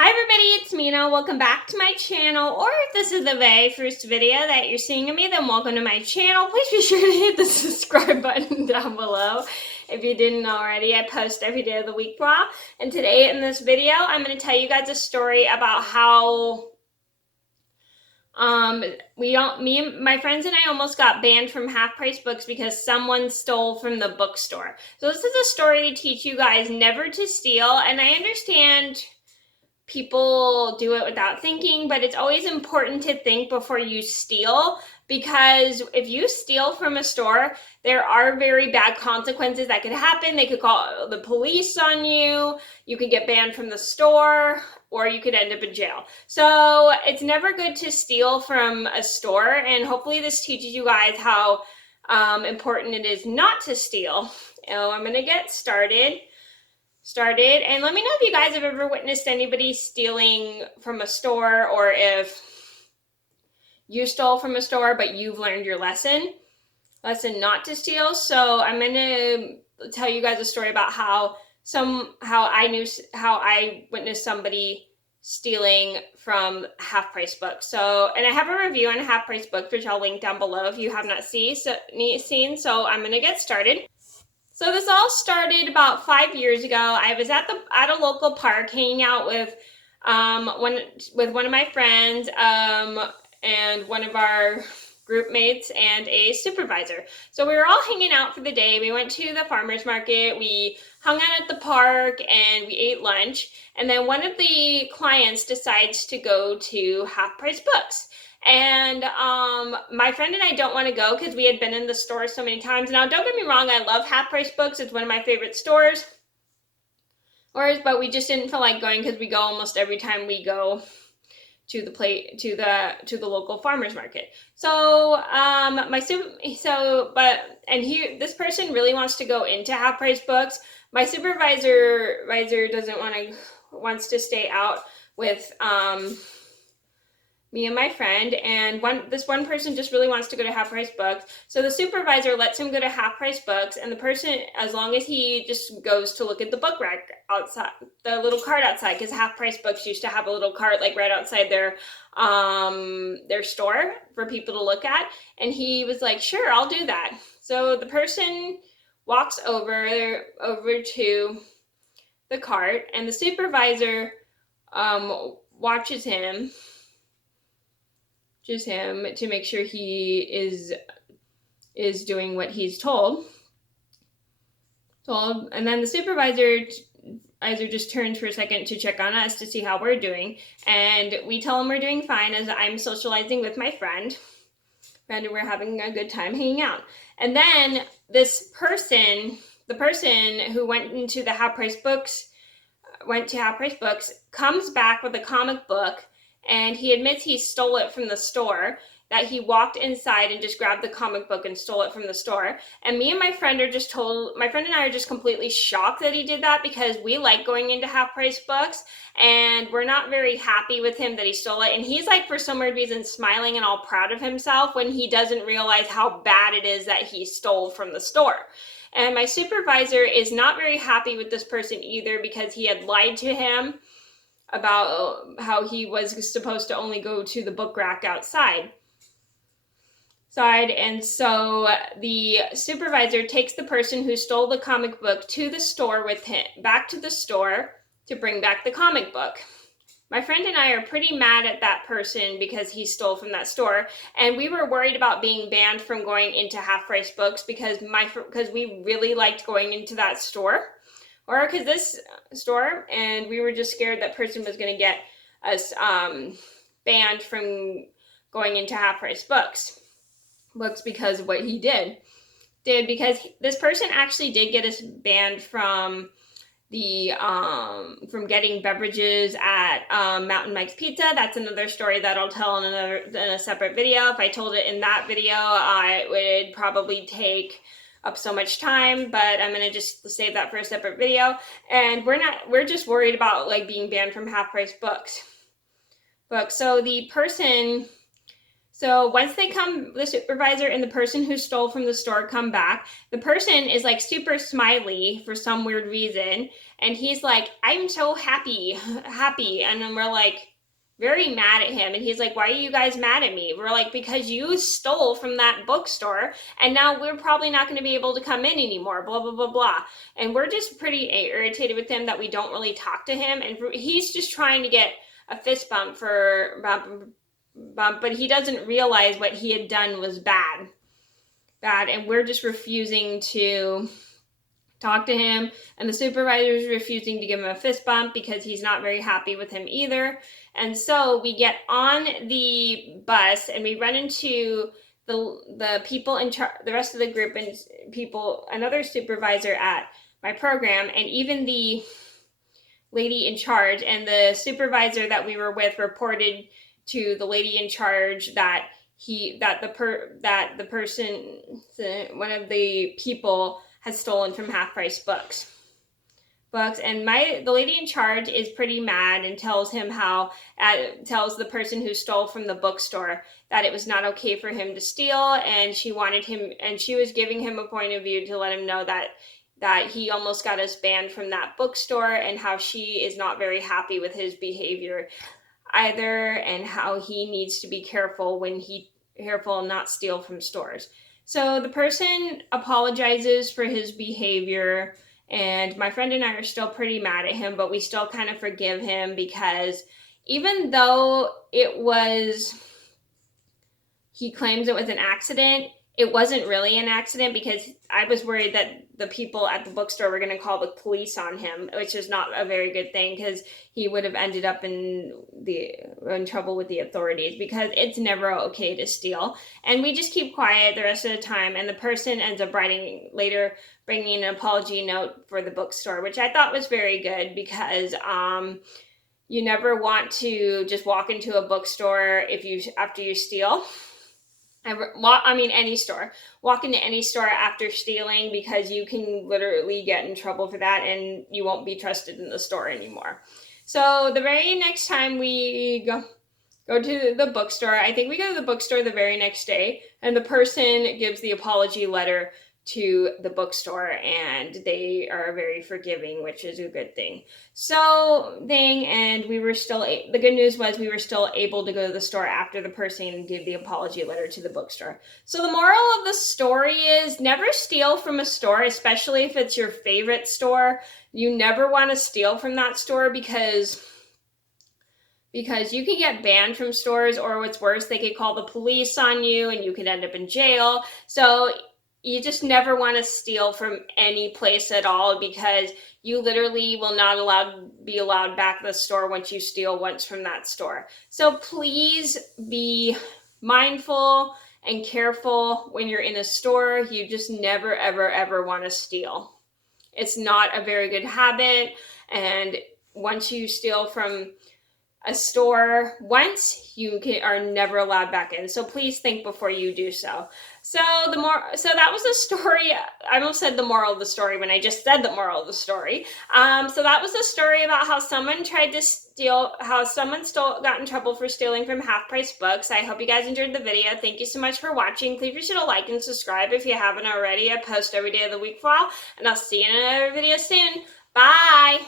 Hi everybody, it's Mena. Welcome back to my channel, or if this is the very first video that you're seeing of me, then welcome to my channel. Please be sure to hit the subscribe button down below. If you didn't already, I post every day of the week raw. And today in this video, I'm going to tell you guys a story about how me and my friends and I almost got banned from Half Price Books because someone stole from the bookstore. So this is a story to teach you guys never to steal, and I understand people do it without thinking, but it's always important to think before you steal, because if you steal from a store, there are very bad consequences that could happen. They could call the police on you, you could get banned from the store, or you could end up in jail. So it's never good to steal from a store, and hopefully this teaches you guys how important it is not to steal. I'm gonna get started, and let me know if you guys have ever witnessed anybody stealing from a store, or if you stole from a store but you've learned your lesson not to steal. So I'm going to tell you guys a story about how I witnessed somebody stealing from Half Price Books. So, and I have a review on Half Price Books, which I'll link down below if you have not seen. So I'm going to get started. So this all started about 5 years ago. I was at a local park hanging out with one of my friends and one of our group mates and a supervisor. So we were all hanging out for the day. We went to the farmer's market, we hung out at the park, and we ate lunch. And then one of the clients decides to go to Half Price Books. And my friend and I don't want to go because we had been in the store so many times. Now, don't get me wrong, I love Half Price Books. It's one of my favorite stores. But we just didn't feel like going because we go almost every time we go to the local farmers market. So this person really wants to go into Half Price Books. My supervisor wants to stay out with me and my friend, and this one person just really wants to go to Half Price Books. So the supervisor lets him go to Half Price Books, and the person, as long as he just goes to look at the book rack outside, the little cart outside, because Half Price Books used to have a little cart like right outside their store for people to look at, and he was like, sure, I'll do that. So the person walks over to the cart, and the supervisor watches him to make sure he is doing what he's told. And then the supervisor just turns for a second to check on us to see how we're doing, and we tell him we're doing fine as I'm socializing with my friend, and we're having a good time hanging out. And then this person, the person who went to Half Price Books, comes back with a comic book, and he admits he stole it from the store, that he walked inside and just grabbed the comic book and stole it from the store. And my friend and I are just completely shocked that he did that, because we like going into Half Price Books, and we're not very happy with him that he stole it. And he's like, for some weird reason, smiling and all proud of himself when he doesn't realize how bad it is that he stole from the store. And my supervisor is not very happy with this person either, because he had lied to him about how he was supposed to only go to the book rack outside. And so the supervisor takes the person who stole the comic book to the store with him, back to the store, to bring back the comic book. My friend and I are pretty mad at that person because he stole from that store, and we were worried about being banned from going into Half Price Books because we really liked going into that store. And we were just scared that person was going to get us banned from going into Half Price Books because of what he did, because this person actually did get us banned from getting beverages at Mountain Mike's Pizza. That's another story that I'll tell in a separate video. If I told it in that video, it would probably take up so much time, but I'm gonna just save that for a separate video. And we're just worried about like being banned from Half Price Books. So So once they come, the supervisor and the person who stole from the store come back. The person is like super smiley for some weird reason. And he's like, I'm so happy. And then we're like, very mad at him. And he's like, why are you guys mad at me? We're like, because you stole from that bookstore and now we're probably not going to be able to come in anymore, blah, blah, blah, blah. And we're just pretty irritated with him that we don't really talk to him. And he's just trying to get a fist bump for but he doesn't realize what he had done was bad, and we're just refusing to talk to him, and the supervisor is refusing to give him a fist bump because he's not very happy with him either. And so we get on the bus and we run into the people in charge, the rest of the group, and another supervisor at my program, and even the lady in charge. And the supervisor that we were with reported to the lady in charge that the person, one of the people, had stolen from Half Price Books. And the lady in charge is pretty mad and tells the person who stole from the bookstore that it was not okay for him to steal, and she was giving him a point of view to let him know that he almost got us banned from that bookstore, and how she is not very happy with his behavior either, and how he needs to be careful and not steal from stores. So the person apologizes for his behavior, and my friend and I are still pretty mad at him, but we still kind of forgive him, because even though he claims it was an accident, it wasn't really an accident, because I was worried that the people at the bookstore were going to call the police on him, which is not a very good thing, because he would have ended up in trouble with the authorities, because it's never okay to steal. And we just keep quiet the rest of the time, and the person ends up bringing an apology note for the bookstore, which I thought was very good, because you never want to just walk into a bookstore after you steal. Any store. Walk into any store after stealing, because you can literally get in trouble for that, and you won't be trusted in the store anymore. So the very next time we go to the bookstore, I think we go to the bookstore the very next day, and the person gives the apology letter to the bookstore, and they are very forgiving, which is a good thing. And the good news was we were still able to go to the store after the person gave the apology letter to the bookstore. So the moral of the story is, never steal from a store, especially if it's your favorite store. You never want to steal from that store, because you can get banned from stores, or what's worse, they could call the police on you and you could end up in jail. So you just never want to steal from any place at all, because you literally will not be allowed back to the store once you steal once from that store. So please be mindful and careful when you're in a store. You just never, ever, ever want to steal. It's not a very good habit. And once you steal from a store once, you are never allowed back in. So please think before you do so. So that was the story. I almost said the moral of the story when I just said the moral of the story. So that was the story about how someone got in trouble for stealing from Half Price Books. I hope you guys enjoyed the video. Thank you so much for watching. Please be sure to like and subscribe if you haven't already. I post every day of the week for all, and I'll see you in another video soon. Bye!